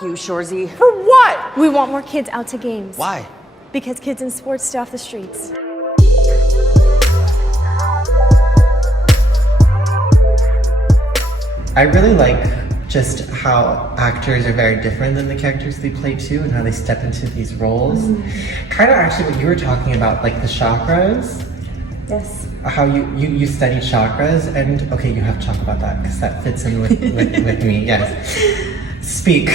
Fuck you, Shoresy. For what? We want more kids out to games. Why? Because kids in sports stay off the streets. I really like just how actors are very different than the characters they play too, and how they step into these roles. Kind of actually what you were talking about, like the chakras. Yes. How you study chakras, and okay, you have to talk about that because that fits in with me. Yes. Speak.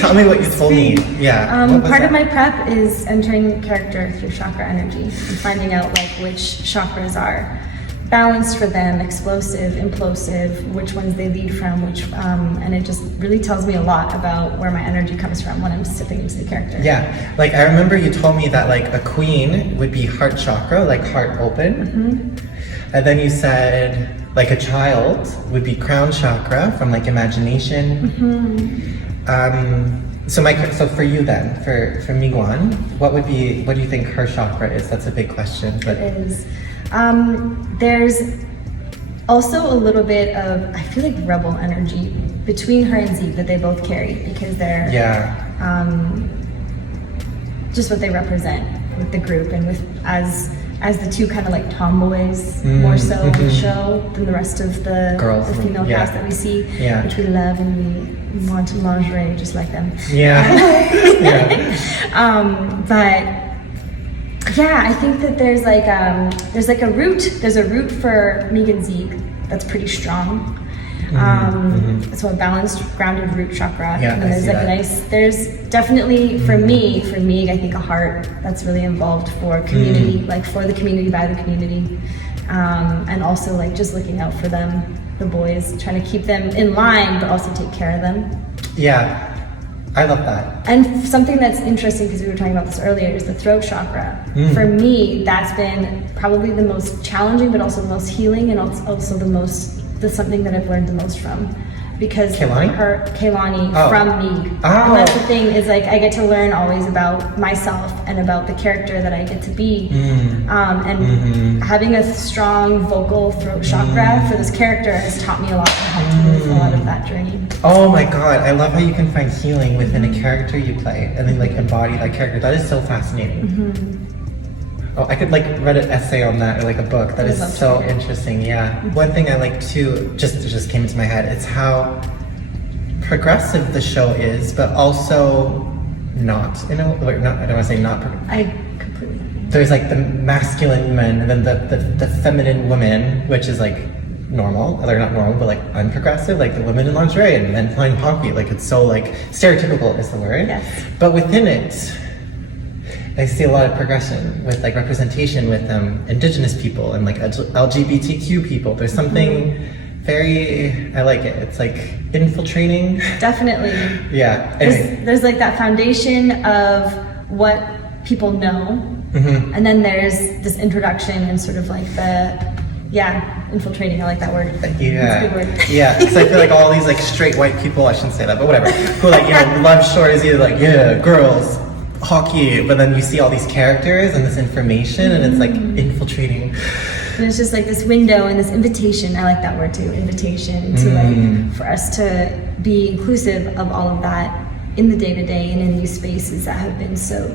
Tell me what you told me. Yeah. Part of my prep is entering character through chakra energy and finding out like which chakras are balanced for them, explosive, implosive, which ones they lead from, and it just really tells me a lot about where my energy comes from when I'm stepping into the character. Yeah, like I remember you told me that like a queen would be heart chakra, like heart open, and then you said like a child would be crown chakra from like imagination. So for you then, for Miguan, what do you think her chakra is? That's a big question. But it is. There's also a little bit of, I feel like, rebel energy between her and Zeke that they both carry, because they're just what they represent with the group and with as the two kind of like tomboys more so in the show than the rest of the girls, the female cast that we see, which we love and we want lingerie just like them. But yeah, I think that there's a root for Megan Zeke that's pretty strong. So a balanced, grounded root chakra. Yeah, and then there's like there's definitely for me, I think a heart that's really involved for community, like for the community, by the community. And also like just looking out for them, the boys, trying to keep them in line, but also take care of them. Yeah. I love that. And something that's interesting, because we were talking about this earlier, is the throat chakra. For me, that's been probably the most challenging, but also the most healing, and also the something that I've learned the most from. Because Keilani from Meeg. And that's the thing, is like I get to learn always about myself and about the character that I get to be. And having a strong vocal throat chakra for this character has taught me a lot and helped me with a lot of that journey. Oh my god, I love how you can find healing within a character you play and then like embody that character. That is so fascinating. Oh, I could like read an essay on that, or like a book. That is so interesting. Yeah. One thing I like too, just came into my head, it's how progressive the show is, but also not. I don't want to say not. I completely agree. There's like the masculine men, and then the feminine women, which is like normal. They're not normal, but like unprogressive, like the women in lingerie and men playing hockey. Like it's so like stereotypical is the word. Yes. But within it, I see a lot of progression with like representation with indigenous people and like LGBTQ people. There's something very, I like it. It's like infiltrating. Definitely. Yeah. There's like that foundation of what people know, and then there's this introduction and sort of like infiltrating. I like that word. Yeah. It's a good word. Yeah, because I feel like all these like straight white people, I shouldn't say that, but whatever, who like, love Shoresy, like, girls, hockey, but then you see all these characters and this information and it's like infiltrating. And it's just like this window and this invitation. I like that word too, invitation to like for us to be inclusive of all of that in the day-to-day and in these spaces that have been so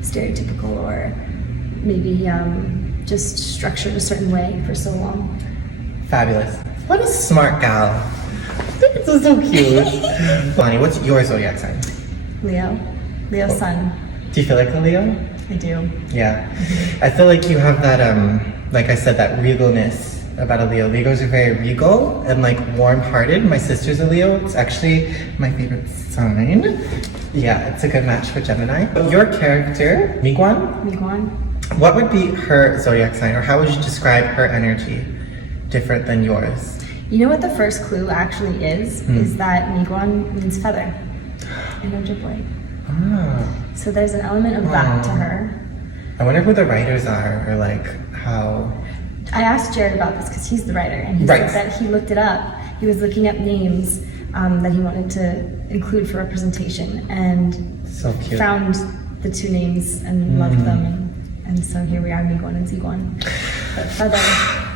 stereotypical or maybe just structured a certain way for so long. Fabulous. What a smart gal. This is so cute. Bonnie, what's your zodiac sign? Leo sun. Do you feel like a Leo? I do. Yeah. I feel like you have that, like I said, that regalness about a Leo. Leos are very regal and like warm-hearted. My sister's a Leo. It's actually my favorite sign. Yeah, it's a good match for Gemini. Your character, Miguan, what would be her zodiac sign, or how would you describe her energy different than yours? You know what the first clue actually is? Is that Miguan means feather in Ojibwe. So there's an element of that to her. I wonder who the writers are, or like how. I asked Jared about this because he's the writer, and he said that he looked it up. He was looking up names that he wanted to include for representation, and so cute. Found the two names and loved them, and so here we are, Miguan and Ziguan. But feather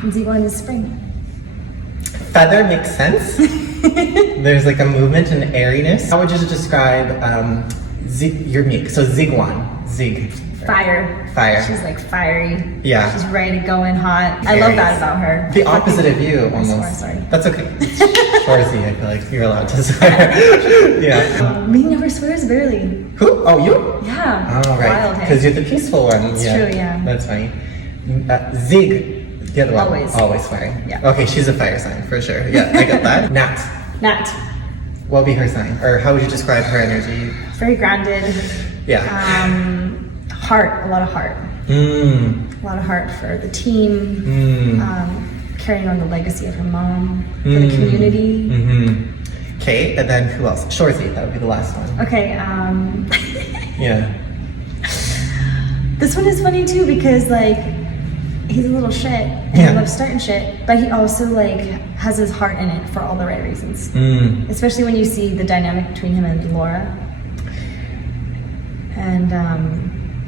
and Ziguan is spring. Feather makes sense. There's like a movement and airiness. How would you describe your Meek? So Zigwan. Zig. Fire. Fire. She's like fiery. Yeah. She's ready to go in hot. I love that about her. The opposite of you, almost. Sorry. That's okay. Shoresy, I feel like you're allowed to swear. Yeah. Me never swears barely. Who? Oh, you? Yeah. Oh, right. Wild, hey? Because you're the peaceful one. It's true, yeah. That's funny. Zig, the other one. Always. Always fire. Yeah. Okay, she's a fire sign for sure. Yeah, I get that. Nat. What would be her sign? Or how would you describe her energy? Very grounded. Yeah. Heart. A lot of heart. Mm. A lot of heart for the team. Carrying on the legacy of her mom. For the community. Mm-hmm. Okay, and then who else? Shoresy, that would be the last one. Okay. Yeah. This one is funny too because like he's a little shit and he loves starting shit, but he also like has his heart in it for all the right reasons. Especially when you see the dynamic between him and Laura, and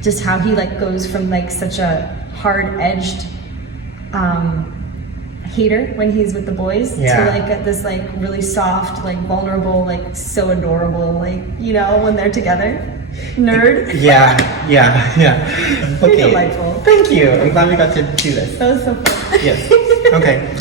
just how he like goes from like such a hard-edged hater when he's with the boys to like this like really soft, like vulnerable, like so adorable, like you know when they're together. Nerd. Yeah. Okay. Delightful. Thank you. I'm glad we got to do this. That was so fun. Yes. Okay.